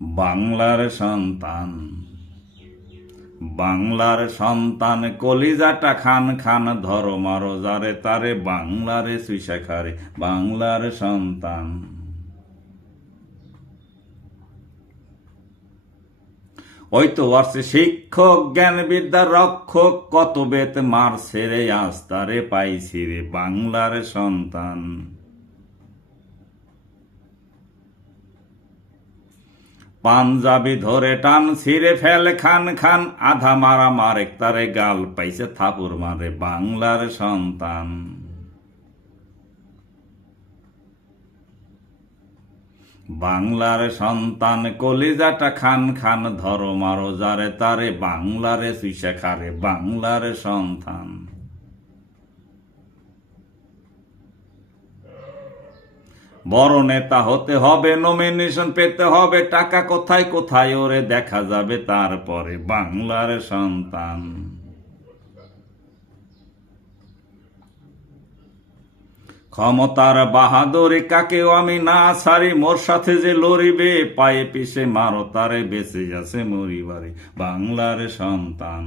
বাংলার সন্তান, বাংলার সন্তান কলিজাটা খান খান ধরো মারো যারে তারে বাংলারে সুইসা খারে বাংলার সন্তান। ওই তো আসছে শিক্ষক জ্ঞান বিদ্যার রক্ষক কত বেত মারছে রে আজ তারে পাইছি রে বাংলার সন্তান। পাঞ্জাবি ধরে টান ছিঁড়ে ফেল খান খান আধা মারা মারেক তারে গাল পাইছে থাপুর মারে বাংলার সন্তান। বাংলার সন্তান কলিজাটা খান খান ধরো মারো যারে তারে বাংলারে সুইসা খারে বাংলার সন্তান। বড় নেতা হতে হবে, নমিনেশন পেতে হবে, টাকা কোথায় কোথায় ওরে দেখা যাবে তারপরে বাংলার সন্তান। ক্ষমতার বাহাদুরি কাকেও আমি না ছাড়ি, মোর সাথে যে লড়িবে পায়ে পিছে মারো তারে বেঁচে আছে মরিবারে বাংলার সন্তান।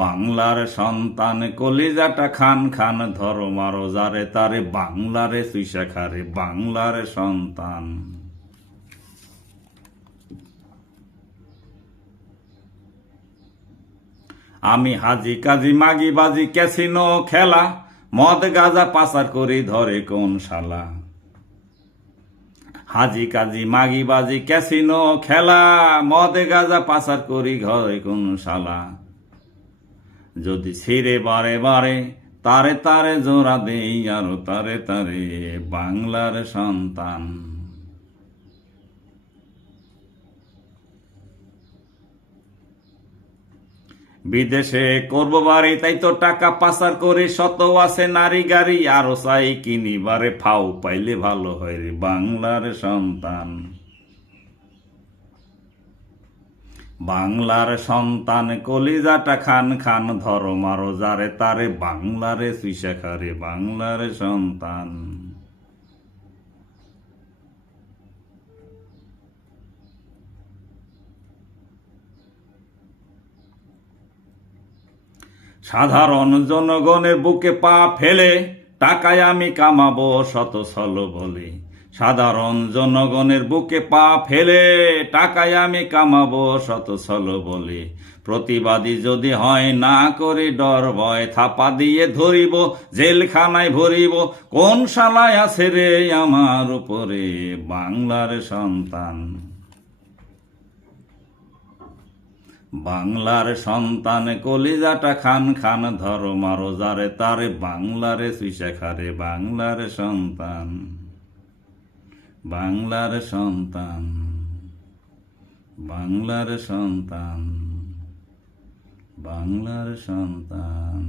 বাংলার সন্তান কলিজাটা খান খান ধরো মারো যারে তারে বাংলারে সুইসা খারে বাংলার সন্তান। আমি হাজি কাজি মাগি বাজি ক্যাসিনো খেলা, মদ গাজা পাচার করি ধরে কোন শালা। হাজি কাজি মাগি বাজি ক্যাসিনো খেলা, মদ গাজা পাচার করি ঘরে কোন শালা। যদি ছিঁড়ে বারে বারে তারে তারে জোড়া দেই আরো তারে তারে বাংলার সন্তান। বিদেশে করব বাড়ি তাই তো টাকা পাচার করে শত আছে নারী গাড়ি আরো চাই কিনিবারে ফাও পাইলে ভালো হয় রে বাংলার সন্তান। বাংলার সন্তান কলিজাটা খান খান ধরো মারো যারে তারে বাংলারে সুইসা খারে বাংলার সন্তান। সাধারণ জনগণের বুকে পা ফেলে টাকায় আমি কামাবো শত ছল বলে। সাধারণ জনগণের বুকে পা ফেলে টাকায় আমি কামাবো শত ছল বলে। প্রতিবাদী যদি হয় না করে ডর ভয় থাপা দিয়ে ধরিব জেলখানায় ভরিব কোন শালায় আছে রে আমার উপরে বাংলার সন্তান। বাংলার সন্তান কলিজাটা খান খান ধরো মারো যারে তারে বাংলারে সুইসা খারে বাংলার সন্তান। বাংলার সন্তান, বাংলার সন্তান, বাংলার সন্তান।